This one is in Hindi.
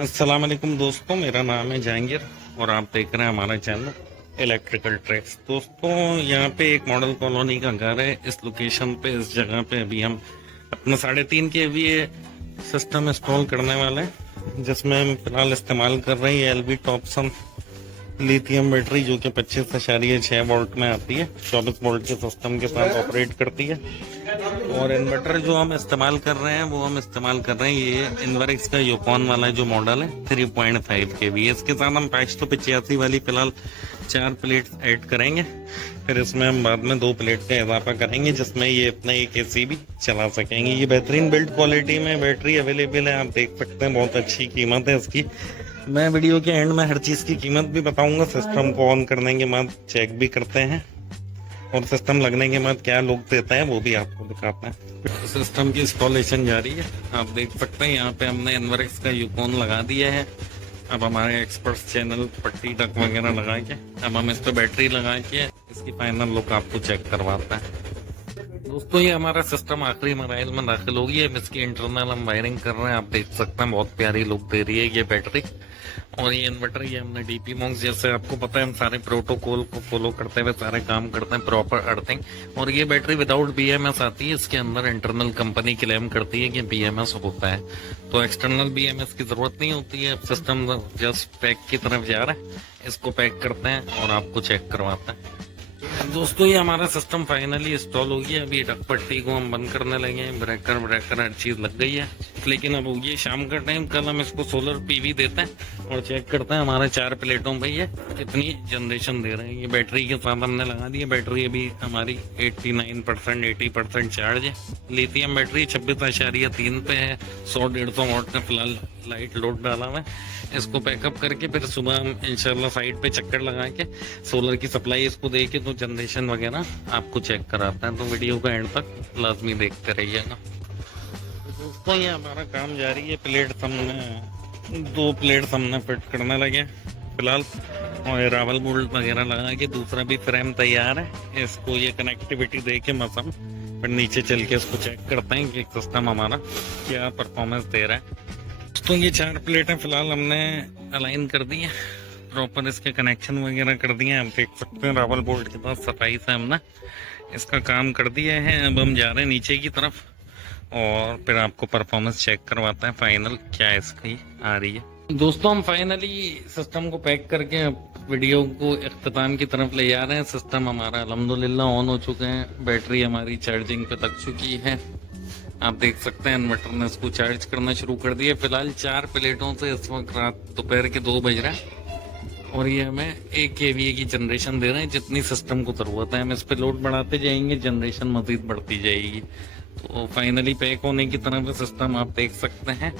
अस्सलाम वालेकुम दोस्तों, मेरा नाम है जहांगीर और आप देख रहे हैं हमारा चैनल इलेक्ट्रिकल ट्रैक्स। दोस्तों, यहाँ पे एक मॉडल कॉलोनी का घर है। इस लोकेशन पे, इस जगह पे अभी हम अपना 3.5 kVA सिस्टम इंस्टॉल करने वाले हैं, जिसमें हम फिलहाल इस्तेमाल कर रहे हैं LV टॉपसन लिथियम बैटरी, जो कि 25.6 वोल्ट में आती है, 24 वोल्ट के सिस्टम के साथ ऑपरेट करती है। और इन्वर्टर जो हम इस्तेमाल कर रहे हैं वो हम इस्तेमाल कर रहे हैं ये इन्वर्क्स का यूकॉन वाला जो मॉडल है 3.5 kV। इसके साथ हम 585 वाली फिलहाल 4 प्लेट ऐड करेंगे। फिर इसमें हम बाद में 2 प्लेट का इजाफा करेंगे, जिसमें ये अपना एक AC भी चला सकेंगे। ये बेहतरीन बिल्ड क्वालिटी में बैटरी अवेलेबल है, आप देख सकते हैं। बहुत अच्छी कीमत है इसकी। मैं वीडियो के एंड में हर चीज़ की कीमत भी बताऊंगा। सिस्टम को ऑन करने के बाद चेक भी करते हैं और सिस्टम लगने के बाद क्या लुक देता है वो भी आपको दिखाते हैं। सिस्टम की इंस्टॉलेशन जारी है, आप देख सकते हैं। यहाँ पे हमने इन्वर्क्स का यूकॉन लगा दिया है। अब हमारे एक्सपर्ट्स चैनल पट्टी तक वगैरह लगा के अब हम इस पे बैटरी लगा के इसकी फाइनल लुक आपको चेक करवाते हैं। दोस्तों, ये हमारा सिस्टम आखिरी मराइल में दाखिल होगी। अब इसकी इंटरनल हम वायरिंग कर रहे हैं, आप देख सकते हैं। बहुत प्यारी लुक दे रही है ये बैटरी। और ये इन्वर्टर, ये हमने DP मॉन्क्स, जैसे आपको पता है हम सारे प्रोटोकॉल को फॉलो करते हुए सारे काम करते हैं, प्रॉपर अर्थिंग। और ये बैटरी विदाउट BMS आती है। इसके अंदर इंटरनल कंपनी क्लेम करती है कि BMS होता है, तो एक्सटर्नल BMS की जरूरत नहीं होती है। सिस्टम जस्ट पैक की तरफ जा रहा है, इसको पैक करते हैं और आपको चेक करवाते हैं। दोस्तों, ये हमारा सिस्टम फाइनली इंस्टॉल हो गया। अभी डक पट्टी को हम बंद करने लगे हैं, ब्रेकर हर चीज लग गई है। लेकिन अब ये शाम का टाइम, कल हम इसको सोलर PV देते हैं और चेक करते हैं हमारे 4 प्लेटों पे ये कितनी जनरेशन दे रहे हैं। ये बैटरी के साथ हमने लगा दी है। बैटरी अभी हमारी 89% 80% चार्ज है। लिथियम बैटरी 26.3 पे है। 100-150 वाट का फिलहाल लाइट लोड डाला हुआ है। इसको पैकअप करके फिर सुबह हम इंशाल्लाह साइड पे चक्कर लगा के सोलर की सप्लाई इसको दे के तो जनरेशन वगैरह आपको चेक कराते हैं। तो वीडियो का एंड तक लाजमी देखते रहिएगा। दोस्तों, ये हमारा काम जारी है। 2 प्लेट हमने फिट करने लगे फिलहाल, और रावल बोल्ट वगैरह लगा के दूसरा भी फ्रेम तैयार है। इसको ये कनेक्टिविटी दे के मस हम फिर नीचे चल के इसको चेक करते हैं कि सिस्टम हमारा क्या परफॉर्मेंस दे रहा है। तो ये 4 प्लेटें फिलहाल हमने अलाइन कर दी है, प्रॉपर इसके कनेक्शन वगैरह कर दिए हैं। आप देख सकते हैं रावल बोल्ट के पास सफाई से हमने इसका काम कर दिया है। अब हम जा रहे हैं नीचे की तरफ और फिर आपको परफॉर्मेंस चेक करवाते हैं फाइनल क्या इसकी आ रही है। दोस्तों, हम फाइनली सिस्टम को पैक करके वीडियो को इख्तिताम की तरफ ले जा रहे हैं। सिस्टम हमारा अल्हम्दुलिल्लाह ऑन हो चुके हैं। बैटरी हमारी चार्जिंग पे लग चुकी है, आप देख सकते हैं। इन्वर्टर ने इसको चार्ज करना शुरू कर दिया। फिलहाल 4 प्लेटों से इस वक्त रात दोपहर के 2 बज रहा है और ये हमें 1 kVA की जनरेशन दे रहे हैं। जितनी सिस्टम को जरूरत है हम इस पे लोड बढ़ाते जाएंगे, जनरेशन मजीद बढ़ती जाएगी। तो फाइनली पैक होने की तरफ सिस्टम आप देख सकते हैं।